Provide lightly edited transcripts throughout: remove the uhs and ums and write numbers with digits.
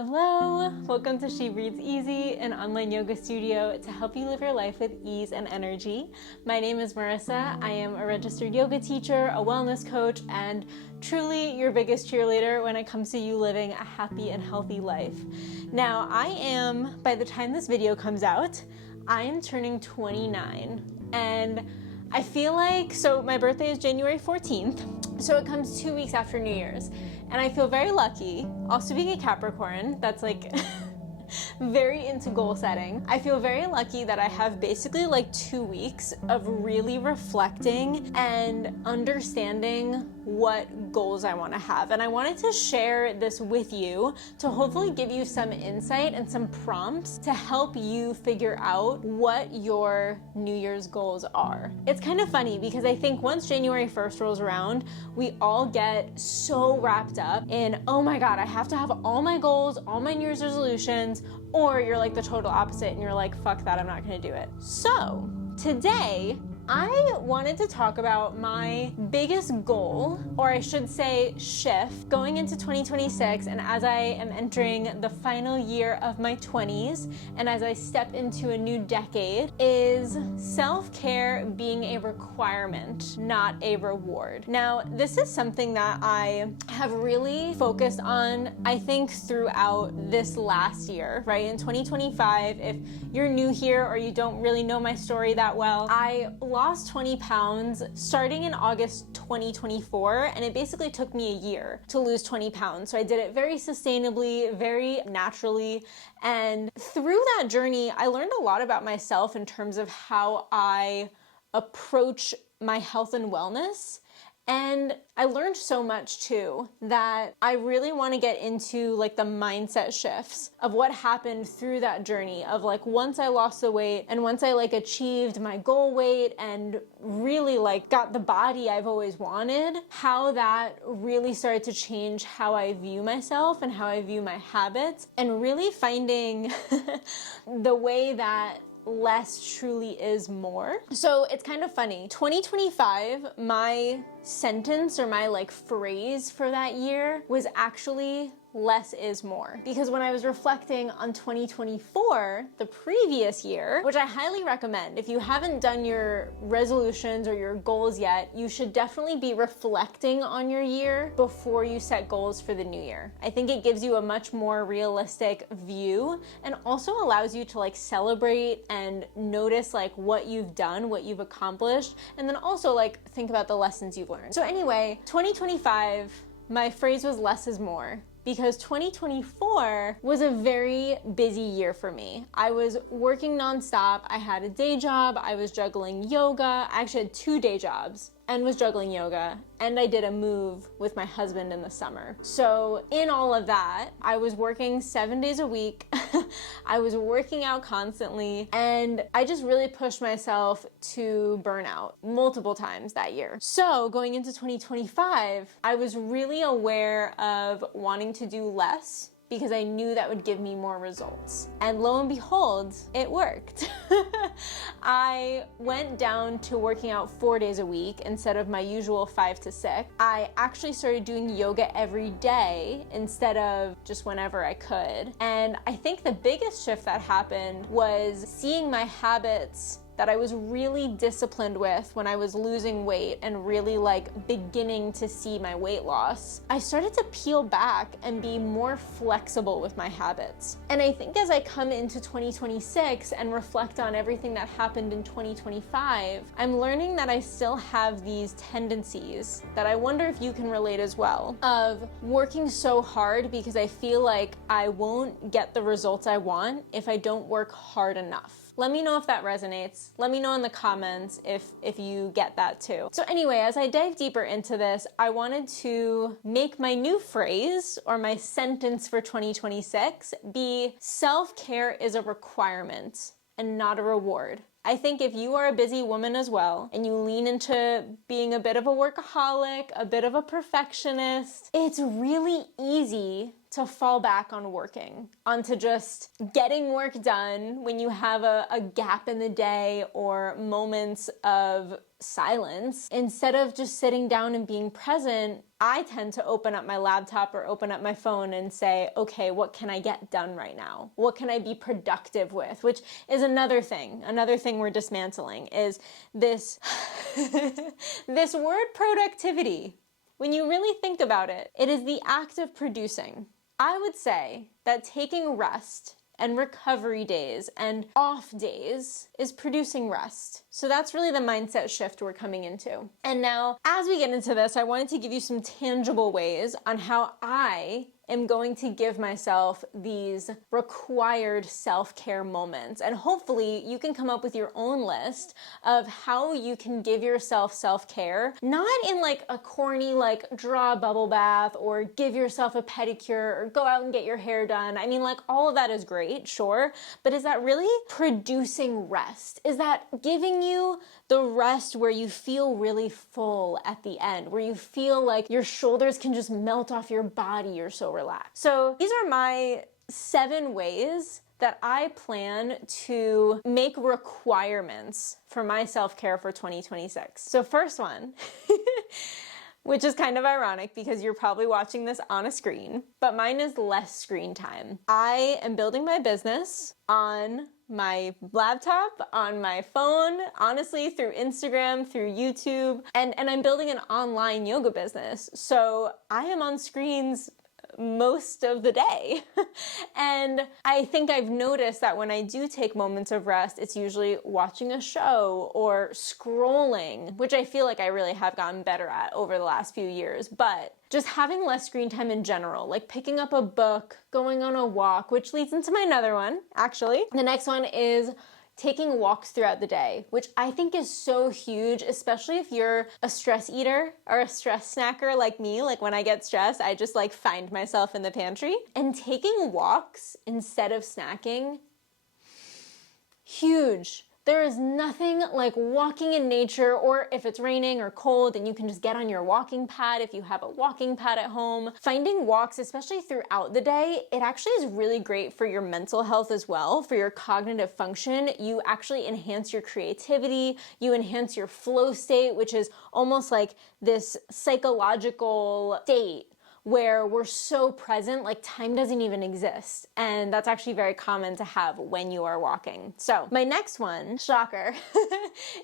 Hello! Welcome to She Breathes Easy, an online yoga studio to help you live your life with ease and energy. My name is Marissa. I am a registered yoga teacher, a wellness coach, and truly your biggest cheerleader when it comes to you living a happy and healthy life. Now, by the time this video comes out, I am turning 29, and I feel like, so my birthday is January 14th, so it comes 2 weeks after New Year's. And I feel very lucky, also being a Capricorn, that's like very into goal setting. I feel very lucky that I have basically like 2 weeks of really reflecting and understanding what goals I want to have. And I wanted to share this with you to hopefully give you some insight and some prompts to help you figure out what your New Year's goals are. It's kind of funny because I think once January 1st rolls around, we all get so wrapped up in, oh my God, I have to have all my goals, all my New Year's resolutions, or you're like the total opposite and you're like, fuck that, I'm not gonna do it. So today, I wanted to talk about my biggest goal, or I should say shift, going into 2026, and as I am entering the final year of my 20s, and as I step into a new decade, is self-care being a requirement, not a reward. Now, this is something that I have really focused on, I think, throughout this last year, right? In 2025, if you're new here or you don't really know my story that well, I lost 20 pounds starting in August 2024, and it basically took me a year to lose 20 pounds. So I did it very sustainably, very naturally, and through that journey, I learned a lot about myself in terms of how I approach my health and wellness. And I learned so much too that I really want to get into like the mindset shifts of what happened through that journey of like once I lost the weight and once I like achieved my goal weight and really like got the body I've always wanted, how that really started to change how I view myself and how I view my habits, and really finding the way that less truly is more. So it's kind of funny. 2025, my sentence or my like phrase for that year was actually less is more. Because when I was reflecting on 2024, the previous year, which I highly recommend, if you haven't done your resolutions or your goals yet, you should definitely be reflecting on your year before you set goals for the new year. I think it gives you a much more realistic view and also allows you to like celebrate and notice like what you've done, what you've accomplished, and then also like think about the lessons you've learned. So anyway, 2025, my phrase was less is more, because 2024 was a very busy year for me. I was working nonstop. I had a day job. I was juggling yoga. I actually had 2 day jobs and was juggling yoga. And I did a move with my husband in the summer. So in all of that, I was working 7 days a week. I was working out constantly, and I just really pushed myself to burnout multiple times that year. So going into 2025, I was really aware of wanting to do less because I knew that would give me more results. And lo and behold, it worked. I went down to working out 4 days a week instead of my usual 5 to 6. I actually started doing yoga every day instead of just whenever I could. And I think the biggest shift that happened was seeing my habits that I was really disciplined with when I was losing weight and really like beginning to see my weight loss. I started to peel back and be more flexible with my habits. And I think as I come into 2026 and reflect on everything that happened in 2025, I'm learning that I still have these tendencies that I wonder if you can relate as well, of working so hard because I feel like I won't get the results I want if I don't work hard enough. Let me know if that resonates. Let me know in the comments if you get that too. So anyway, as I dive deeper into this, I wanted to make my new phrase or my sentence for 2026 be self-care is a requirement and not a reward. I think if you are a busy woman as well and you lean into being a bit of a workaholic, a bit of a perfectionist, it's really easy to fall back on working, onto just getting work done when you have a gap in the day or moments of silence. Instead of just sitting down and being present, I tend to open up my laptop or open up my phone and say, okay, what can I get done right now? What can I be productive with? Which is another thing we're dismantling is this, this word productivity. When you really think about it, it is the act of producing. I would say that taking rest and recovery days and off days is producing rest. So that's really the mindset shift we're coming into. And now, as we get into this, I wanted to give you some tangible ways on how I am going to give myself these required self-care moments. And hopefully you can come up with your own list of how you can give yourself self-care, not in like a corny, like draw a bubble bath or give yourself a pedicure or go out and get your hair done. I mean, like all of that is great, sure, but is that really producing rest? Is that giving you the rest where you feel really full at the end, where you feel like your shoulders can just melt off your body, you're so relaxed? So these are my 7 ways that I plan to make requirements for my self-care for 2026. So first one, which is kind of ironic because you're probably watching this on a screen, but mine is less screen time. I am building my business on my laptop, on my phone, honestly, through Instagram, through YouTube, and I'm building an online yoga business. So I am on screens most of the day. And I think I've noticed that when I do take moments of rest, it's usually watching a show or scrolling, which I feel like I really have gotten better at over the last few years. But just having less screen time in general, like picking up a book, going on a walk, which leads into my another one, actually. The next one is taking walks throughout the day, which I think is so huge, especially if you're a stress eater or a stress snacker like me. Like when I get stressed, I just like find myself in the pantry. And taking walks instead of snacking, huge. There is nothing like walking in nature, or if it's raining or cold, then you can just get on your walking pad if you have a walking pad at home. Finding walks, especially throughout the day, it actually is really great for your mental health as well, for your cognitive function. You actually enhance your creativity, you enhance your flow state, which is almost like this psychological state where we're so present, like time doesn't even exist. And that's actually very common to have when you are walking. So my next one, shocker,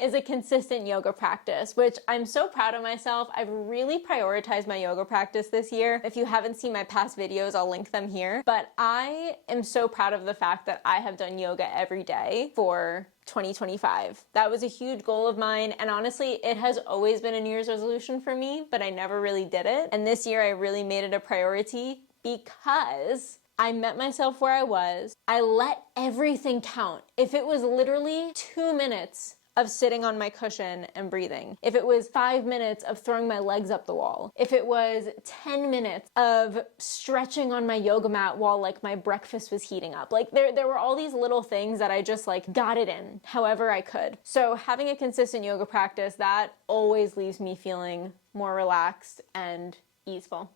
is a consistent yoga practice, which I'm so proud of myself. I've really prioritized my yoga practice this year. If you haven't seen my past videos, I'll link them here. But I am so proud of the fact that I have done yoga every day for 2025. That was a huge goal of mine, and honestly, it has always been a New Year's resolution for me, but I never really did it. And this year I really made it a priority because I met myself where I was. I let everything count. If it was literally 2 minutes of sitting on my cushion and breathing, if it was 5 minutes of throwing my legs up the wall, if it was 10 minutes of stretching on my yoga mat while like my breakfast was heating up, like there were all these little things that I just like got it in however I could. So having a consistent yoga practice, that always leaves me feeling more relaxed and easeful.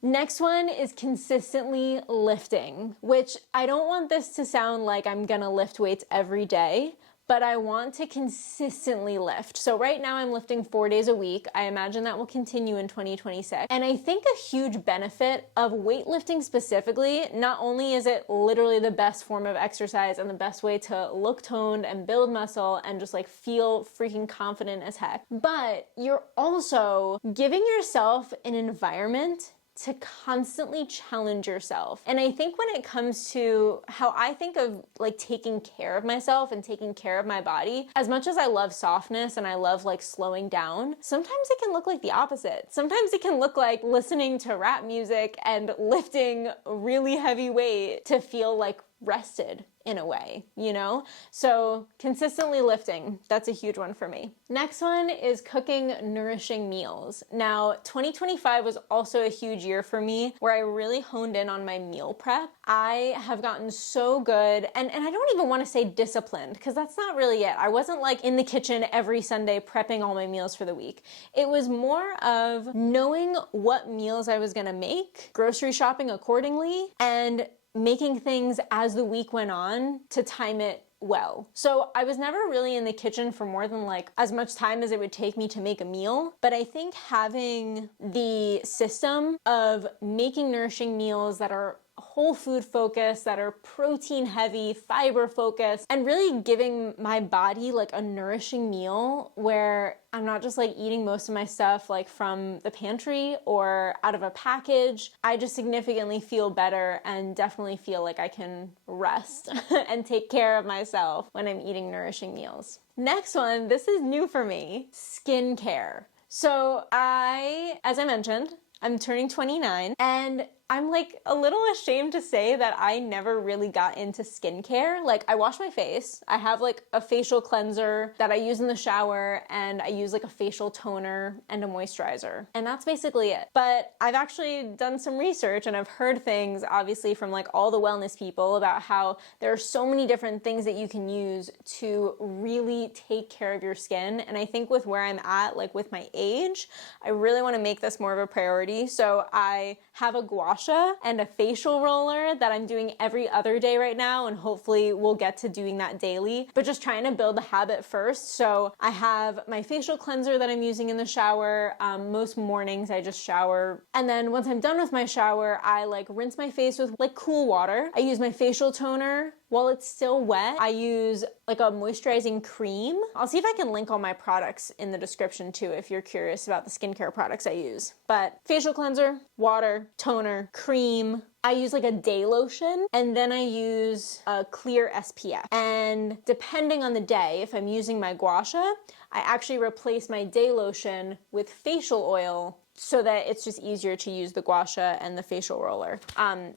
Next one is consistently lifting, which I don't want this to sound like I'm gonna lift weights every day, but I want to consistently lift. So right now I'm lifting 4 days a week. I imagine that will continue in 2026. And I think a huge benefit of weightlifting specifically, not only is it literally the best form of exercise and the best way to look toned and build muscle and just like feel freaking confident as heck, but you're also giving yourself an environment to constantly challenge yourself. And I think when it comes to how I think of like taking care of myself and taking care of my body, as much as I love softness and I love like slowing down, sometimes it can look like the opposite. Sometimes it can look like listening to rap music and lifting really heavy weight to feel like rested in a way, you know? So consistently lifting, that's a huge one for me. Next one is cooking nourishing meals. Now, 2025 was also a huge year for me where I really honed in on my meal prep. I have gotten so good, and I don't even want to say disciplined, because that's not really it. I wasn't like in the kitchen every Sunday prepping all my meals for the week. It was more of knowing what meals I was going to make, grocery shopping accordingly, and making things as the week went on to time it well. So I was never really in the kitchen for more than like as much time as it would take me to make a meal. But I think having the system of making nourishing meals that are whole food focused, that are protein heavy, fiber focused, and really giving my body like a nourishing meal where I'm not just like eating most of my stuff like from the pantry or out of a package. I just significantly feel better and definitely feel like I can rest and take care of myself when I'm eating nourishing meals. Next one, this is new for me, skincare. So as I mentioned, I'm turning 29, and I'm like a little ashamed to say that I never really got into skincare. Like, I wash my face. I have like a facial cleanser that I use in the shower, and I use like a facial toner and a moisturizer. And that's basically it. But I've actually done some research, and I've heard things obviously from like all the wellness people about how there are so many different things that you can use to really take care of your skin. And I think with where I'm at, like with my age, I really want to make this more of a priority. So I have a gua sha and a facial roller that I'm doing every other day right now, and hopefully we'll get to doing that daily, but just trying to build the habit first. So I have my facial cleanser that I'm using in the shower. Most mornings I just shower, and then once I'm done with my shower, I like rinse my face with like cool water. I use my facial toner. While it's still wet, I use like a moisturizing cream. I'll see if I can link all my products in the description too if you're curious about the skincare products I use. But facial cleanser, water, toner, cream. I use like a day lotion, and then I use a clear SPF. And depending on the day, if I'm using my gua sha, I actually replace my day lotion with facial oil so that it's just easier to use the gua sha and the facial roller.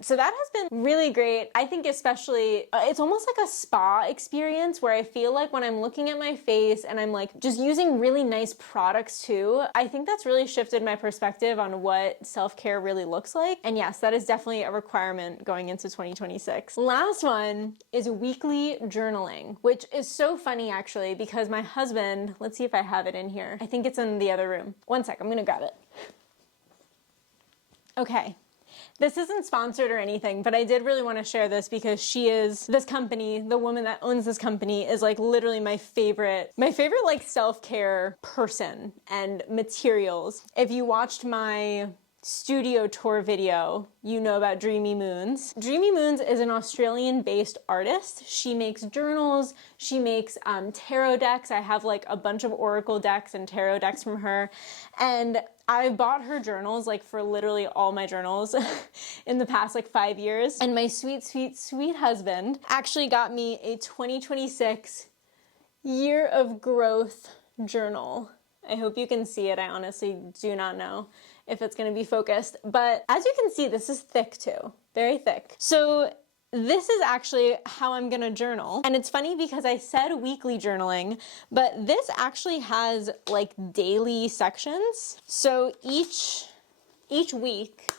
So that has been really great. I think especially, it's almost like a spa experience where I feel like when I'm looking at my face and I'm like just using really nice products too, I think that's really shifted my perspective on what self-care really looks like. And yes, that is definitely a requirement going into 2026. Last one is weekly journaling, which is so funny actually because my husband, let's see if I have it in here. I think it's in the other room. One sec, I'm gonna grab it. Okay, this isn't sponsored or anything, but I did really want to share this because this company, the woman that owns this company is like literally my favorite like self-care person and materials. If you watched my studio tour video, you know about Dreamy Moons. Dreamy Moons is an Australian-based artist. She makes journals, she makes tarot decks. I have like a bunch of oracle decks and tarot decks from her, and I bought her journals like for literally all my journals in the past like 5 years. And my sweet, sweet, sweet husband actually got me a 2026 Year of Growth journal. I hope you can see it. I honestly do not know if it's going to be focused, but as you can see, this is thick too, very thick. So this is actually how I'm gonna journal. And it's funny because I said weekly journaling, but this actually has like daily sections. So each week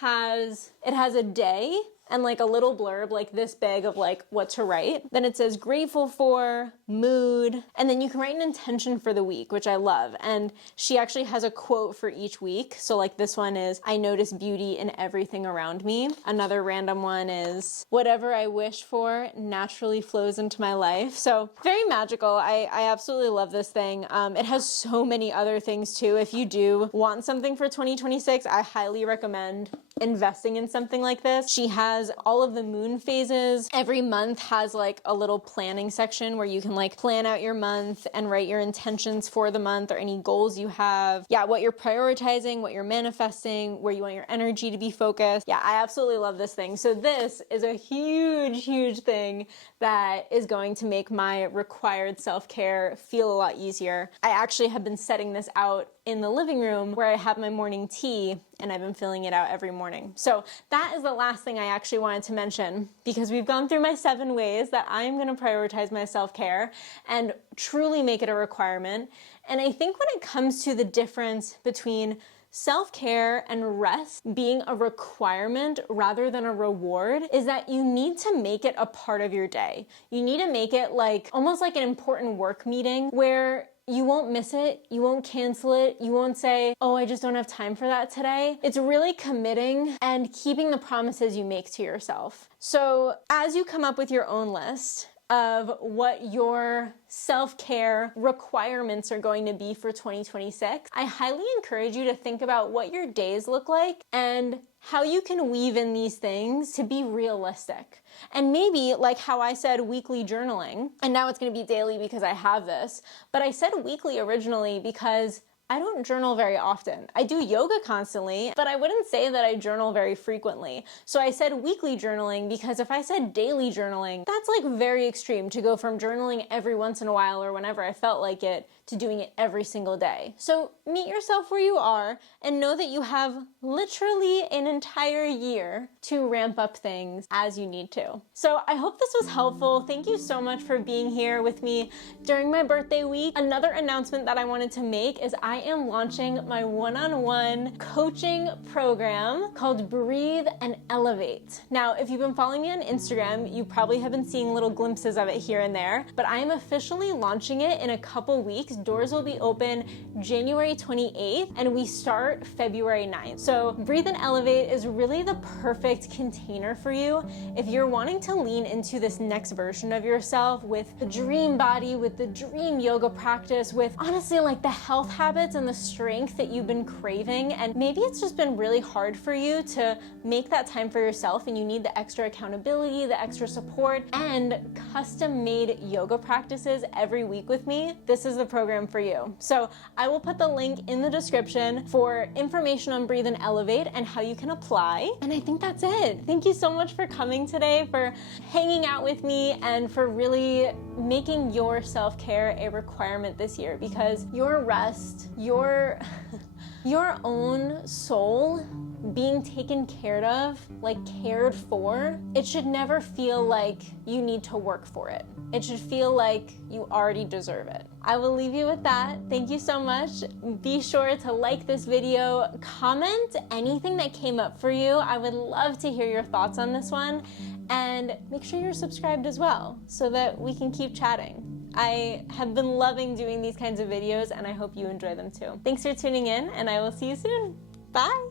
has a day and like a little blurb like this big of like what to write. Then it says grateful for, mood, and then you can write an intention for the week, which I love. And she actually has a quote for each week. So like this one is, I notice beauty in everything around me. Another random one is, whatever I wish for naturally flows into my life. So very magical. I absolutely love this thing. It has so many other things too. If you do want something for 2026, I highly recommend investing in something like this. She has all of the moon phases. Every month has like a little planning section where you can like plan out your month and write your intentions for the month or any goals you have. Yeah, what you're prioritizing, what you're manifesting, where you want your energy to be focused. Yeah, I absolutely love this thing. So this is a huge, huge thing that is going to make my required self-care feel a lot easier. I actually have been setting this out in the living room where I have my morning tea, and I've been filling it out every morning. So that is the last thing I actually wanted to mention, because we've gone through my 7 ways that I'm going to prioritize my self-care and truly make it a requirement. And I think when it comes to the difference between self-care and rest being a requirement rather than a reward is that you need to make it a part of your day. You need to make it like almost like an important work meeting where you won't miss it, you won't cancel it, you won't say, oh, I just don't have time for that today. It's really committing and keeping the promises you make to yourself. So as you come up with your own list of what your self-care requirements are going to be for 2026, I highly encourage you to think about what your days look like and how you can weave in these things to be realistic. And maybe, like how I said weekly journaling, and now it's going to be daily because I have this, but I said weekly originally because I don't journal very often. I do yoga constantly, but I wouldn't say that I journal very frequently. So I said weekly journaling because if I said daily journaling, that's like very extreme to go from journaling every once in a while or whenever I felt like it to doing it every single day. So meet yourself where you are and know that you have literally an entire year to ramp up things as you need to. So I hope this was helpful. Thank you so much for being here with me during my birthday week. Another announcement that I wanted to make is I am launching my one-on-one coaching program called Breathe and Elevate. Now, if you've been following me on Instagram, you probably have been seeing little glimpses of it here and there, but I am officially launching it in a couple weeks. Doors will be open January 28th and we start February 9th. So Breathe and Elevate is really the perfect container for you if you're wanting to lean into this next version of yourself with the dream body, with the dream yoga practice, with honestly like the health habits and the strength that you've been craving. And maybe it's just been really hard for you to make that time for yourself and you need the extra accountability, the extra support, and custom-made yoga practices every week with me. This is the program for you. So I will put the link in the description for information on Breathe and Elevate and how you can apply. And I think that's it. Thank you so much for coming today, for hanging out with me, and for really making your self-care a requirement this year, because your rest, your own soul being taken care of, like cared for, it should never feel like you need to work for it. It should feel like you already deserve it. I will leave you with that. Thank you so much. Be sure to like this video, comment anything that came up for you. I would love to hear your thoughts on this one, and make sure you're subscribed as well so that we can keep chatting. I have been loving doing these kinds of videos and I hope you enjoy them too. Thanks for tuning in, and I will see you soon. Bye.